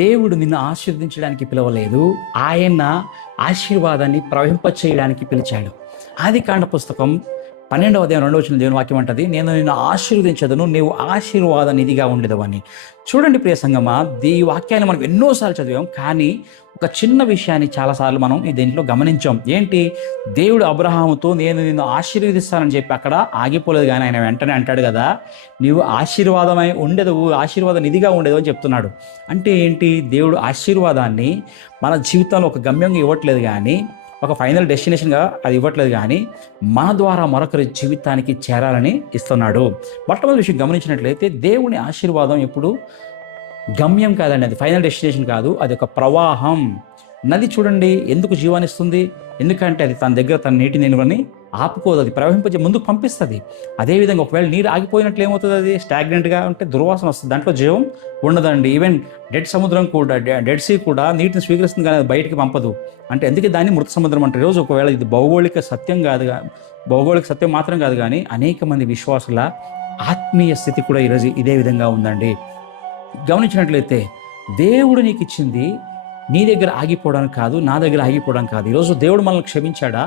దేవుడు నిన్ను ఆశీర్వదించడానికి పిలవలేదు. ఆయన ఆశీర్వాదాన్ని ప్రవహింపచేయడానికి పిలిచాడు. ఆదికాండ పుస్తకం 12వ అధ్యాయం 2వ వచనం దేవుని వాక్యం అంటది, నేను నిన్ను ఆశీర్వదించదును, నీవు ఆశీర్వాద నిధిగా ఉండేదవని. చూడండి ప్రియ సంగమా, ఈ వాక్యాన్ని మనం ఎన్నోసార్లు చదివాం, కానీ ఒక చిన్న విషయాన్ని చాలాసార్లు మనం ఈ దీంట్లో గమనించాం. ఏంటి? దేవుడు అబ్రహాముతో నేను నిన్ను ఆశీర్వదిస్తానని చెప్పి అక్కడ ఆగిపోలేదు, కానీ ఆయన వెంటనే అంటాడు కదా, నీవు ఆశీర్వాదమై ఉండేదవు, ఆశీర్వాద నిధిగా ఉండేదు అని చెప్తున్నాడు. అంటే ఏంటి? దేవుడు ఆశీర్వాదాన్ని మన జీవితంలో ఒక గమ్యంగా ఇవ్వట్లేదు, కానీ ఒక ఫైనల్ డెస్టినేషన్గా అది ఇవ్వట్లేదు, కానీ మన ద్వారా మరొకరి జీవితానికి చేరాలని ఇస్తున్నాడు. మొట్టమొదటి విషయం గమనించినట్లయితే, దేవుని ఆశీర్వాదం ఎప్పుడు గమ్యం కాదండి, అది ఫైనల్ డెస్టినేషన్ కాదు, అది ఒక ప్రవాహం. నది చూడండి ఎందుకు జీవానిస్తుంది? ఎందుకంటే అది తన దగ్గర తన నీటి నిల్వని ఆపుకోదు, అది ప్రవహింపజే ముందుకు పంపిస్తుంది. అదేవిధంగా ఒకవేళ నీరు ఆగిపోయినట్లు ఏమవుతుంది? అది స్టాగ్నెంట్గా ఉంటే దుర్వాసన వస్తుంది, దాంట్లో జీవం ఉండదండి. ఈవెన్ డెడ్ సముద్రం కూడా, డెడ్ సీ కూడా నీటిని స్వీకరిస్తుంది, కానీ అది బయటికి పంపదు. అంటే ఎందుకే దాన్ని మృత సముద్రం అంటే? ఈరోజు ఒకవేళ ఇది భౌగోళిక సత్యం మాత్రం కాదు, కానీ అనేక మంది విశ్వాసుల ఆత్మీయ స్థితి కూడా ఈరోజు ఇదే విధంగా ఉందండి. గమనించినట్లయితే, దేవుడు నీకు ఇచ్చింది నీ దగ్గర ఆగిపోవడానికి కాదు, నా దగ్గర ఆగిపోవడానికి కాదు. ఈరోజు దేవుడు మనల్ని క్షమించాడా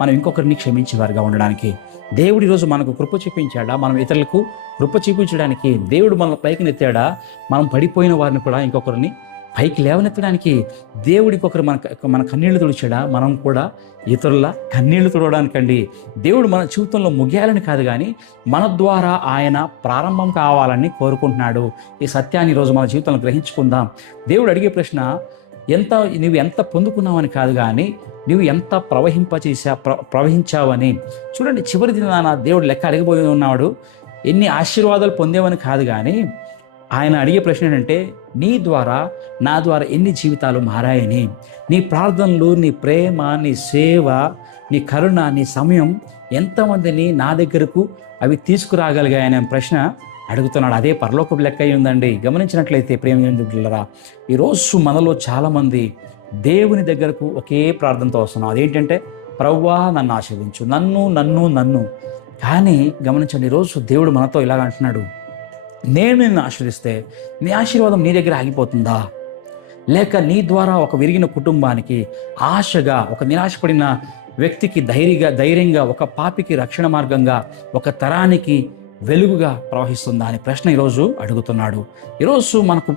మనం ఇంకొకరిని క్షమించేవారుగా ఉండడానికి? దేవుడు ఈరోజు మనకు కృప చూపించాడా మనం ఇతరులకు కృప చూపించడానికి? దేవుడు మనల్ని పైకి నెత్తాడా మనం పడిపోయిన వారిని కూడా ఇంకొకరిని పైకి లేవనెత్తడానికి? దేవుడు ఇంకొకరు మన కన్నీళ్లు తుడిచాడా మనం కూడా ఇతరుల కన్నీళ్లు తుడవడానికండి. దేవుడు మన జీవితంలో ముగియాలని కాదు, కానీ మన ద్వారా ఆయన ప్రారంభం కావాలని కోరుకుంటున్నాడు. ఈ సత్యాన్ని ఈరోజు మన జీవితంలో గ్రహించుకుందాం. దేవుడు అడిగే ప్రశ్న నువ్వు ఎంత పొందుకున్నావని కాదు, కానీ నువ్వు ఎంత ప్రవహించావని. చూడండి, చివరి దినాన దేవుడు లెక్క అడిగిపోయి ఉన్నాడు. ఎన్ని ఆశీర్వాదాలు పొందేవని కాదు, కానీ ఆయన అడిగే ప్రశ్న ఏంటంటే, నీ ద్వారా నా ద్వారా ఎన్ని జీవితాలు మారాయని. నీ ప్రార్థనలు, నీ ప్రేమ, నీ సేవ, నీ కరుణ, నీ సమయం ఎంతమందిని నా దగ్గరకు అవి తీసుకురాగలిగాయనే ప్రశ్న అడుగుతున్నాడు. అదే పరలోకపు లెక్క అయి ఉందండి. గమనించినట్లయితే ప్రేమికులారా, ఈరోజు మనలో చాలామంది దేవుని దగ్గరకు ఒకే ప్రార్థనతో వస్తున్నాం. అదేంటంటే, ప్రభువా నన్ను ఆశీర్వదించు, నన్ను. కానీ గమనించండి, ఈరోజు దేవుడు మనతో ఇలాగ అంటున్నాడు, నేను నిన్ను ఆశీర్వదిస్తే నీ ఆశీర్వాదం నీ దగ్గర ఆగిపోతుందా? లేక నీ ద్వారా ఒక విరిగిన కుటుంబానికి ఆశగా, ఒక నిరాశపడిన వ్యక్తికి ధైర్యంగా, ఒక పాపికి రక్షణ మార్గంగా, ఒక తరానికి వెలుగుగా ప్రవహిస్తుందా అనే ప్రశ్న ఈరోజు అడుగుతున్నాడు. ఈరోజు మనకు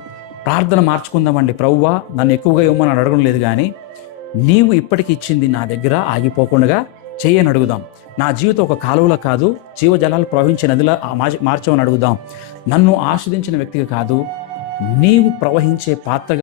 ప్రార్థన మార్చుకుందామండి. ప్రభువా నన్ను ఎక్కువగా ఇవ్వమని అడగడం లేదు, కానీ నీవు ఇప్పటికి ఇచ్చింది నా దగ్గర ఆగిపోకుండా చెయ్యని అడుగుదాం. నా జీవితం ఒక కాలువలో కాదు, జీవజలాలు ప్రవహించే నదిలా మార్చమని అడుగుదాం. నన్ను ఆస్వాదించిన వ్యక్తిగా కాదు, నీవు ప్రవహించే పాత్రగా